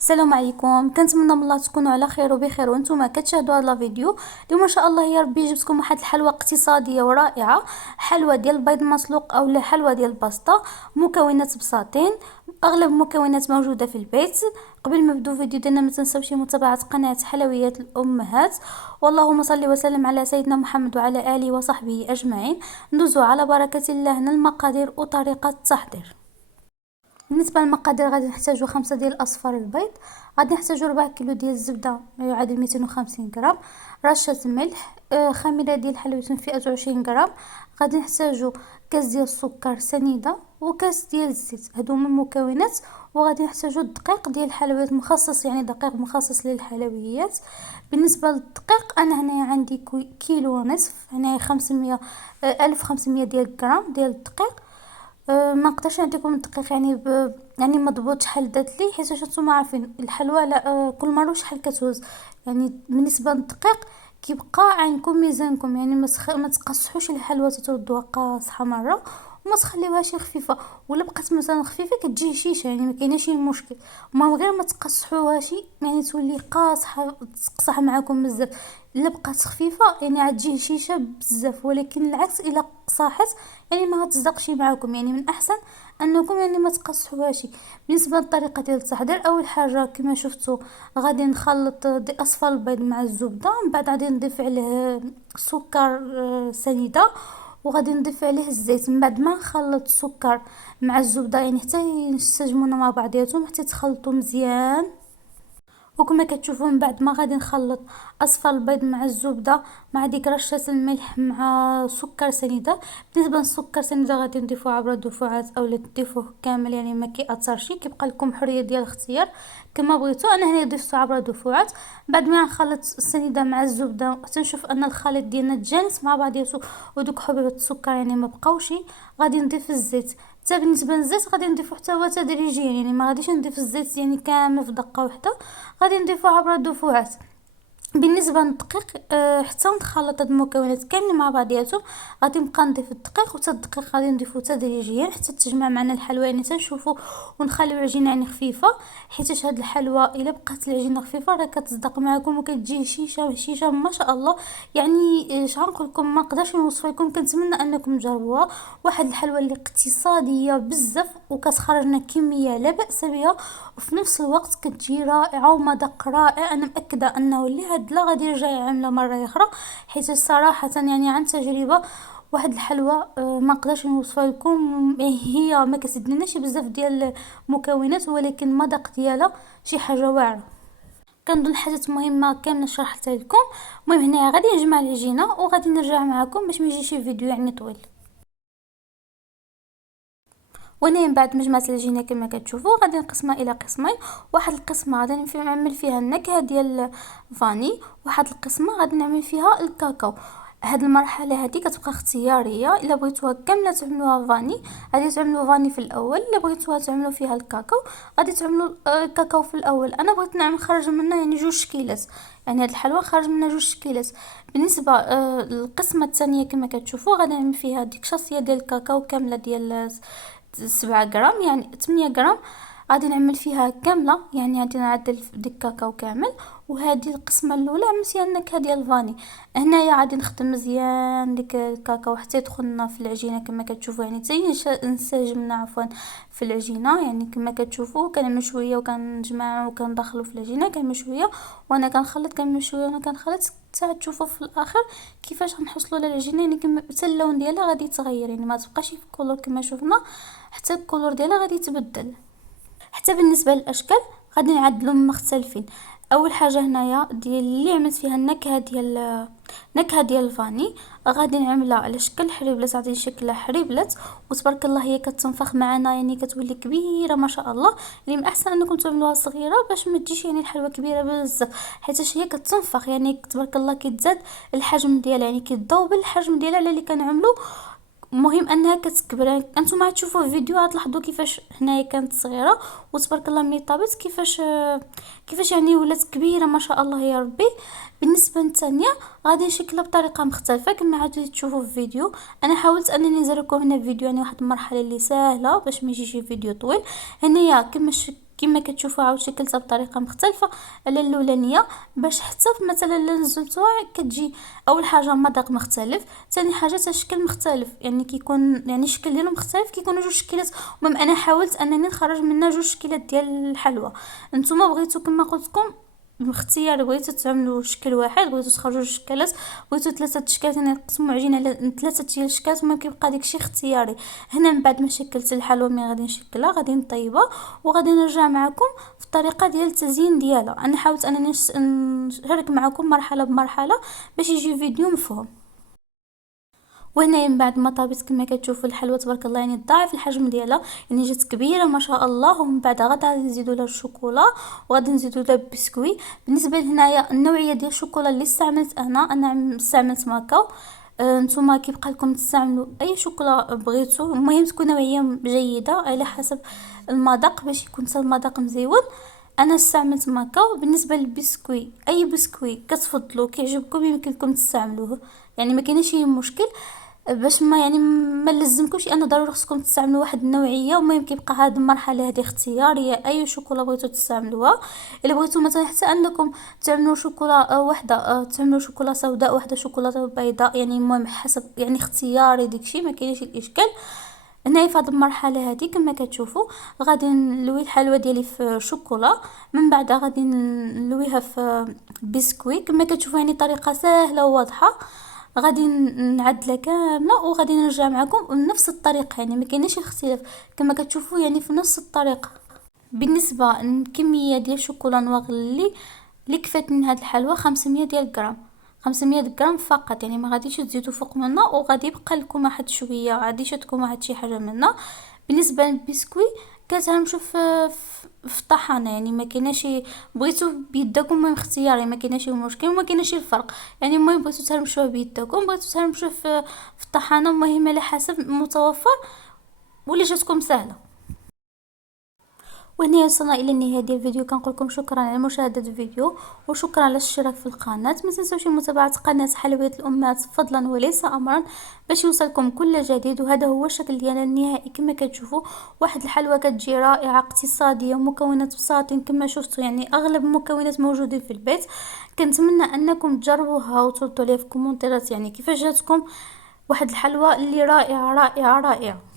السلام عليكم. كنتمنى من الله تكونوا على خير وبخير وانتم كتشاهدوا هذا الفيديو. اليوم ان شاء الله يا ربي جبتكم واحد الحلوى اقتصاديه ورائعه، حلوى ديال البيض المسلوق او حلوى ديال الباستا. مكونات بساطين، اغلب المكونات موجوده في البيت. قبل ما نبداو الفيديو ديالنا ما تنساوش متابعه قناه حلويات الامهات. واللهم صل وسلم على سيدنا محمد وعلى اله وصحبه اجمعين. ندوزو على بركه الله المقادير وطريقه التحضير. بالنسبه للمقادير غادي نحتاجو 5 ديال اصفار البيض، غادي نحتاجو 4 كيلو ديال الزبده يعادل 250 غرام، رشه ملح، خميره ديال الحلوى فئه 20 غرام. غادي نحتاجو كاس ديال السكر سنيده وكاس ديال الزيت، هادو هما المكونات. وغادي نحتاجو الدقيق ديال الحلويات مخصص، يعني دقيق مخصص للحلويات. بالنسبه للدقيق انا هنايا عندي كيلو ونصف، هنايا 500 1500 ديال غرام ديال الدقيق. ما نقدرش نعطيكم الدقيق يعني يعني مضبوط شحال دات لي، حيت نتوما عارفين الحلوى لا كل مره شحال كتوز. يعني بالنسبه للدقيق كيبقى عندكم ميزانكم، يعني ما تقصحوش الحلوى تتردوها قاصحه مره وما تخليوهاش خفيفه، ولا بقات مثلا خفيفه كتجي هشيشه، يعني ما كايناش شي مشكل. ما غير ما تقصحوهاش يعني تولي قاصحه تقصح معاكم بزاف. الا بقات خفيفه يعني غتجي هشيشه بزاف، ولكن العكس الا صاحت يعني ما غتصدقش معاكم. يعني من احسن انكم يعني ما تقصحوهاش. بالنسبه للطريقه ديال التحضير، اول حاجه كما شفتوا غادي نخلط اصفر البيض مع الزبده، من بعد غادي نضيف عليه سكر سنيده، وغادي نضيف عليه الزيت. من بعد ما نخلط السكر مع الزبده يعني حتى ينسجمونا مع بعضياتهم، حتى يتخلطوا مزيان. وكما كتشوفوا من بعد ما غادي نخلط اصفر البيض مع الزبده مع ديك رشه الملح مع سكر سنيده. بالنسبه للسكر سنيده غادي نضيفوه عبر الدفعات او تضيفوه كامل، يعني ما كيأثرش، كيبقى لكم حريه ديال الاختيار كما بغيتو. انا هنا ضفته عبر الدفعات. بعد ما نخلط السنيده مع الزبده تنشوف ان الخليط ديالنا تجانس مع بعضياتو ودوك حبيبات السكر يعني ما بقاوش، غادي نضيف الزيت. حتى بالنسبه للزيت غادي نضيفو حتى هو تدريجيا، يعني ما غاديش نضيف الزيت يعني كامل في دقه واحده، غادي نضيفو عبر الدفعات. بالنسبه للدقيق حتى نخلط هاد المكونات كاملين مع بعضياتهم، غادي نبقى نضيف الدقيق، وحتى الدقيق غادي نضيفو تدريجيا حتى تجمع معنا الحلوى، يعني تنشوفوا ونخليو العجينه يعني خفيفه، حيت هاد الحلوى الا بقات العجينه خفيفه راه كتصدق معكم وكتجي هشيشه ما شاء الله. يعني اش غنقول لكم، ما نقدرش نوصف لكم، كنتمنى انكم تجربوها. واحد الحلوى اللي اقتصاديه بزاف وكتخرجنا كميه لا باس بها، وفي نفس الوقت كتجي رائعه ومذاق رائع. انا متاكده انه اللي هاد لا غادي يرجع يعملها مره اخرى، حيت صراحه يعني عن تجربه واحد الحلوى ما نقدرش نوصفها لكم. هي ما كتديناش بزاف ديال المكونات، ولكن المذاق ديالها شي حاجه واعره. كنظن الحاجات مهمه كامله شرحتها لكم. المهم هنا غادي نجمع العجينه وغادي نرجع معكم باش ما يجيش فيديو يعني طويل. وانا من بعد ما جمعت العجينه كما كتشوفوا غادي نقسمها الى قسمين. واحد القسمه غادي نعمل فيها النكهه ديال الفاني، واحد القسمه غادي نعمل فيها الكاكاو. هاد المرحله هذه كتبقى اختياريه، الا بغيتوها كامله تعملوها فاني غادي تعملوا فاني في الاول، الا بغيتوها تعملوا فيها الكاكاو غادي تعملوا الكاكاو في الاول. انا بغيت نعمل خرج منها يعني 2 شكيلات، يعني هاد الحلوى خرج منها 2 شكيلات. بالنسبه للقسمه الثانيه كما كتشوفوا غادي نعمل فيها ديك شاصيه ديال الكاكاو كامله ديال 7 غرام، يعني 8 غرام. غادي نعمل فيها كامله، يعني غادي نعدل ديك الكاكاو كامل. وهذه القسمه الاولى مزيان النكهه ديال الفاني. هنايا غادي نخدم مزيان ديك الكاكاو حتى يدخلنا في العجينه كما كتشوفوا، يعني حتى ينسجمنا عفوا في العجينه. يعني كما كتشوفوا كنعمل شويه وكنجمع وكندخلوا في العجينه كنعمل شويه وانا كنخلط، كنعمل شويه وانا كنخلط حتى تشوفوا في الاخر كيفاش غنحصلوا على العجينه. يعني كما حتى اللون ديالها غادي يتغير، يعني ما تبقاش في الكولور كما شفنا، حتى الكولور ديالها غادي يتبدل. حتى بالنسبه للاشكال غادي نعدلهم مختلفين. اول حاجه هنايا ديال اللي عملت فيها النكهه ديال الفاني غادي نعملها على شكل حريبلات، غادي نشكلها حريبلات وتبارك الله هي كتنفخ معنا، يعني كتولي كبيره ما شاء الله. يعني من احسن انكم تعملوها صغيره باش ما تجيش يعني الحلوى كبيره بزاف، حيت هي كتنفخ يعني تبارك الله كيتزاد الحجم ديالها، يعني كيتذوب الحجم ديالها على اللي كنعملو. مهم انها كتكبر. يعني انتم تشوفوا الفيديو غتلاحظوا كيفاش هنايا كانت صغيره وتبارك الله ملي طابت كيفاش يعني ولات كبيره ما شاء الله يا ربي. بالنسبه للثانيه غادي نشكلها بطريقه مختلفه كما عاد تشوفوا في الفيديو. انا حاولت انني نزركم هنا الفيديو يعني واحد المرحله اللي سهله باش ما يجيش فيديو طويل. هنايا كما كتشوفوا عاود شكلتها بطريقه مختلفه على الاولانيه، باش حتى مثلا الا نزلتوها كتجي اول حاجه مذاق مختلف، ثاني حاجه تشكيل مختلف، يعني كيكون يعني الشكل ديالو مختلف، كيكونوا جوج شكلات. المهم انا حاولت انني نخرج منها جوج شكلات ديال الحلوى. نتوما بغيتو كما قلت لكم باختيار، بغيتو تعملوا شكل واحد، بغيتو تخرجوا شكلات، بغيتو ثلاثه اشكال، يعني نقسموا عجينه على ثلاثه ديال الاشكال، ما كيبقى داكشي اختياري. هنا من بعد ما شكلت الحلوى مي غادي نشكلها، غادي نطيبها، وغادي نرجع معكم في الطريقه ديال التزيين ديالها. انا حاولت انني نشارك معكم مرحله بمرحله باش يجي فيديو مفهوم. وهنا من بعد ما طابت كما كتشوفوا الحلوى تبارك الله، يعني ضاعف الحجم ديالها، يعني جات كبيره ما شاء الله. ومن بعد غادي نزيدوا لها الشوكولا، وغادي نزيدوا لها البسكوي. بالنسبه لهنايا النوعيه ديال الشوكولا اللي استعملت انا استعملت ماكاو. نتوما كيبقى لكم تستعملوا اي شوكولا بغيتو، المهم تكون نوعيه جيده على حسب المذاق باش يكون المذاق مزيون. انا استعملت ماكاو. بالنسبه للبسكوي اي بسكوي كتفضلوا كيعجبكم يمكن لكم تستعملوه، يعني ما كاينش اي مشكل. باش ما يعني ما لزمكمش انا ضروري خصكم تستعملوا واحد النوعيه. المهم كيبقى هذه المرحله هذه اختياريه، اي شوكولا بغيتو تستعملوها. الا بغيتو مثلا حتى انكم تعملوا شوكولا وحده، تعملوا شوكولا سوداء وحده شوكولا بيضاء، يعني المهم حسب يعني اختياري داكشي، ما كاينش الاشكال. هنايا في هذه المرحله هذه كما كتشوفوا غادي نلوي الحلوى ديالي في شوكولا، من بعد غادي نلويها في بسكوي. كما كتشوفوا يعني طريقه سهله وواضحه. غادي نعدلها كامله وغادي نرجع معكم بنفس الطريقه، يعني ما كاينش اختلاف، كما كتشوفوا يعني في نفس الطريقه. بالنسبه للكميه ديال الشوكولا نواغ اللي كفات من هاد الحلوى 500 ديال غرام، 500 غرام فقط، يعني ما غاديش تزيدوا فوق منها، وغادي يبقى لكم واحد شويه، غادي تكون واحد شي حاجه منها. بالنسبه للبسكوي كتهرمشوا في الطحانه، يعني ما كايناش بغيتو بيدكم من اختياري، ما كايناش مشكل وما كايناش الفرق. يعني المهم بغيتو تهرمشوه بيدكم، بغيتو تهرمشوه في الطحانه، المهم على حسب المتوفر واللي جاتكم سهله. وهنا وصلنا الى النهايه ديال الفيديو. كنقول لكم شكرا على مشاهده الفيديو، وشكرا على الاشتراك في القناه. ما تنسوش متابعه قناه حلويات الامهات فضلا وليس امرا باش يوصلكم كل جديد. وهذا هو الشكل ديالها النهائي كما كتشوفوا، واحد الحلوى كتجي رائعه اقتصاديه، مكونات بساطين كما شفتوا، يعني اغلب المكونات موجودين في البيت. كنتمنى انكم تجربوها وتردوا لي في كومونتيرات يعني كيفاش جاتكم. واحد الحلوى اللي رائعه رائعه رائعه.